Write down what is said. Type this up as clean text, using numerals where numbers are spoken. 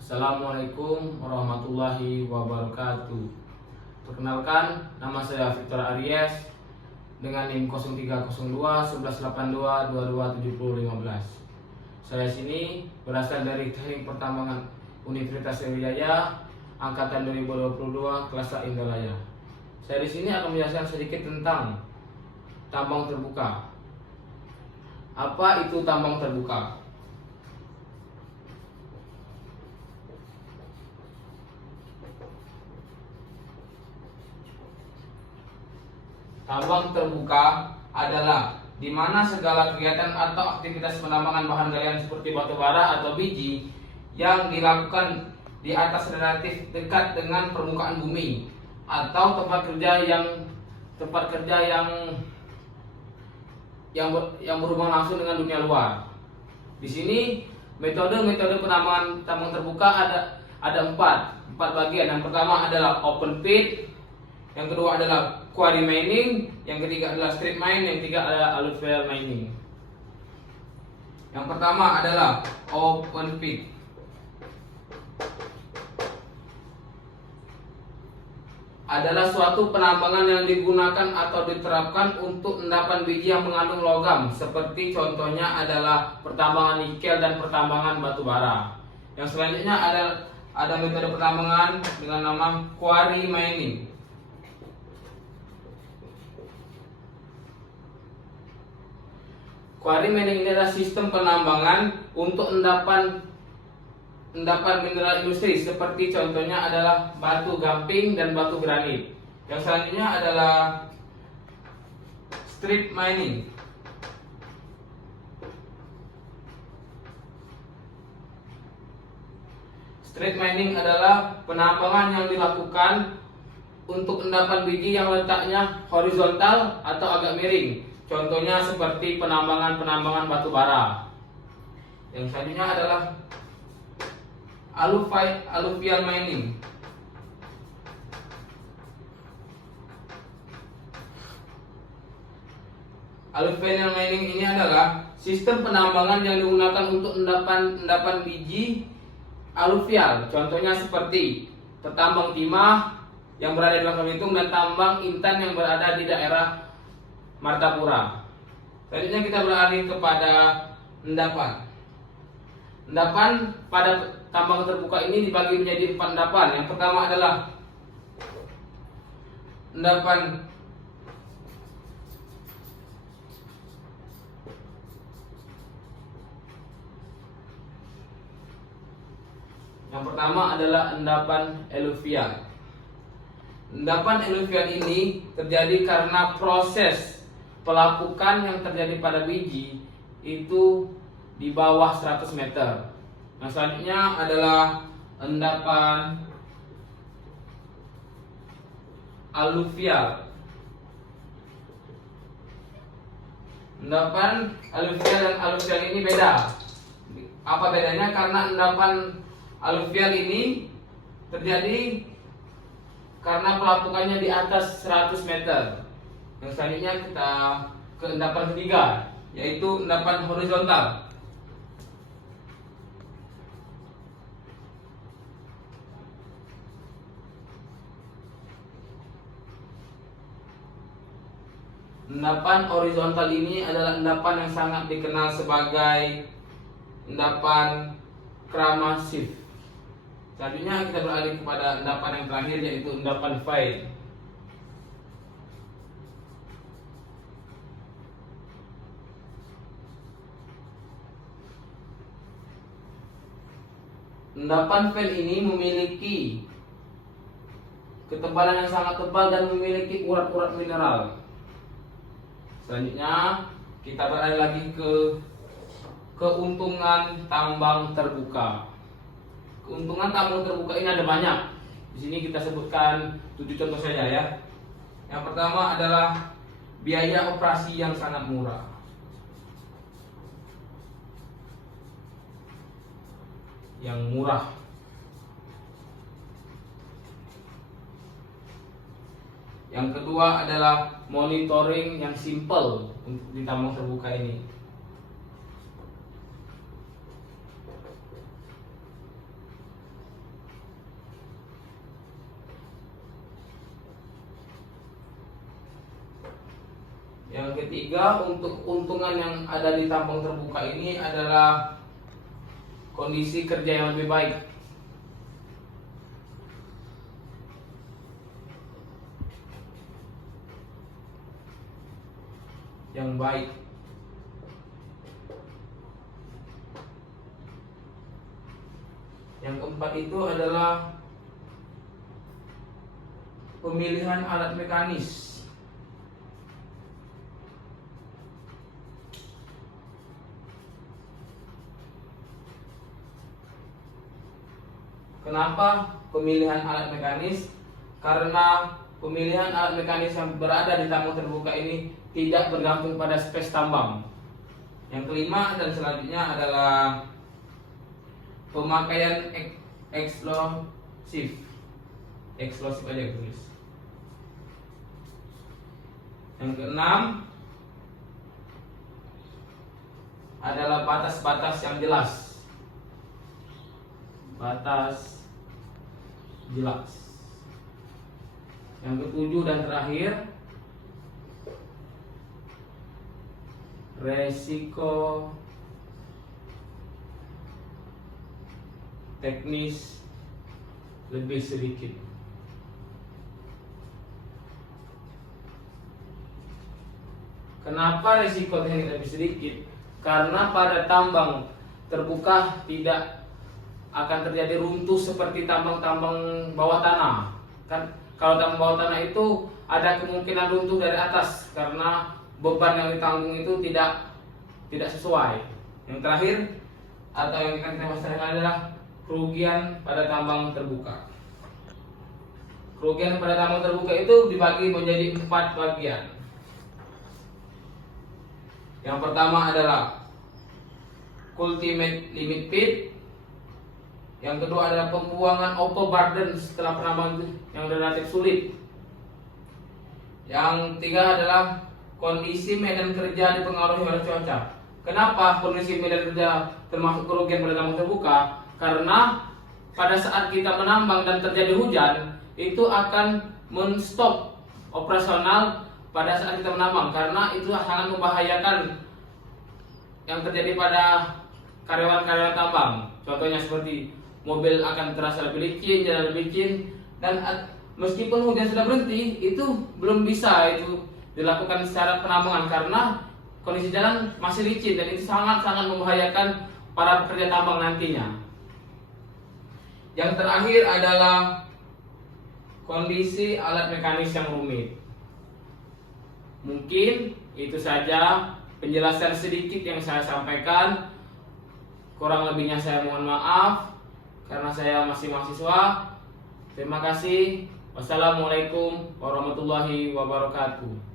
Assalamualaikum warahmatullahi wabarakatuh. Perkenalkan, nama saya Victor Aries dengan NIM 0302 1182 227015. Saya sini berasal dari Teknik Pertambangan Universitas Sriwijaya angkatan 2022 kelas A Indralaya. Saya di sini akan menjelaskan sedikit tentang tambang terbuka. Apa itu tambang terbuka? Tambang terbuka adalah di mana segala kegiatan atau aktivitas penambangan bahan galian seperti batu bara atau biji yang dilakukan di atas relatif dekat dengan permukaan bumi atau tempat kerja yang berhubungan langsung dengan dunia luar. Di sini metode penambangan tambang terbuka ada empat bagian. Yang pertama adalah open pit, yang kedua adalah quarry mining, yang ketiga adalah strip mine, yang ketiga adalah alluvial mining. Yang pertama adalah open pit. Adalah suatu penambangan yang digunakan atau diterapkan untuk endapan biji yang mengandung logam, seperti contohnya adalah pertambangan nikel dan pertambangan batu bara. Yang selanjutnya ada metode penambangan dengan nama quarry mining. Quarry mining ini adalah sistem penambangan untuk endapan mineral industri, seperti contohnya adalah batu gamping dan batu granit. Yang selanjutnya adalah strip mining. Strip mining adalah penambangan yang dilakukan untuk endapan biji yang letaknya horizontal atau agak miring. Contohnya seperti penambangan batu bara. Yang selanjutnya adalah alluvial mining. Alluvial mining ini adalah sistem penambangan yang digunakan untuk endapan biji aluvial. Contohnya seperti petambang timah yang berada di Bangka Belitung dan tambang intan yang berada di daerah Martapura. Selanjutnya kita beralih kepada endapan. Endapan pada tambang terbuka ini dibagi menjadi 4 endapan. Yang pertama adalah endapan endapan alluvial. Endapan alluvial ini terjadi karena proses pelapukan yang terjadi pada biji itu di bawah 100 meter. Nah, selanjutnya adalah endapan alluvial. Endapan alluvial dan alluvial ini beda. Apa bedanya? Karena endapan alluvial ini terjadi karena pelapukannya di atas 100 meter. Yang selanjutnya kita ke endapan ketiga, yaitu endapan horizontal. Endapan horizontal ini adalah endapan yang sangat dikenal sebagai endapan Kramasif. Selanjutnya kita beralih kepada endapan yang terakhir, yaitu endapan fine. Endapan fine ini memiliki ketebalan yang sangat tebal dan memiliki urat-urat mineral. Selanjutnya kita beralih lagi ke keuntungan tambang terbuka. Keuntungan tambang terbuka ini ada banyak. Di sini kita sebutkan 7 contoh saja ya. Yang pertama adalah biaya operasi yang sangat murah. Yang murah. Yang kedua adalah monitoring yang simple di tambang terbuka ini. Yang ketiga, untuk keuntungan yang ada di tambang terbuka ini adalah kondisi kerja yang lebih baik. Yang baik. Yang keempat itu adalah pemilihan alat mekanis. Kenapa pemilihan alat mekanis? Karena pemilihan alat mekanis yang berada di tambang terbuka ini tidak bergantung pada spes tambang. Yang kelima dan selanjutnya adalah pemakaian eksplosif. Eksplosif aja tulis. Yang keenam adalah batas-batas yang jelas. Batas jelas. Yang ketujuh dan terakhir, resiko teknis lebih sedikit. Kenapa resiko teknis lebih sedikit? Karena pada tambang terbuka tidak akan terjadi runtuh seperti tambang-tambang bawah tanah. Kan kalau tambang bawah tanah itu ada kemungkinan runtuh dari atas karena beban yang ditanggung itu tidak sesuai. Yang terakhir atau yang akan kita bahas adalah kerugian pada tambang terbuka. Kerugian pada tambang terbuka itu dibagi menjadi 4 bagian. Yang pertama adalah ultimate limit pit. Yang kedua adalah pembuangan overburden setelah penambangan yang relatif sulit. Yang ketiga adalah kondisi medan kerja dipengaruhi oleh cuaca. Kenapa kondisi medan kerja termasuk kerugian pada tambang terbuka? Karena pada saat kita menambang dan terjadi hujan, itu akan men-stop operasional pada saat kita menambang, karena itu sangat membahayakan yang terjadi pada karyawan-karyawan tambang. Contohnya seperti mobil akan terasa lebih licin, jalan lebih licin, dan meskipun hujan sudah berhenti, itu belum bisa itu dilakukan secara penambangan karena kondisi jalan masih licin dan itu sangat-sangat membahayakan para pekerja tambang nantinya. Yang terakhir adalah kondisi alat mekanis yang rumit. Mungkin itu saja penjelasan sedikit yang saya sampaikan. Kurang lebihnya saya mohon maaf karena saya masih mahasiswa. Terima kasih. Wassalamualaikum warahmatullahi wabarakatuh.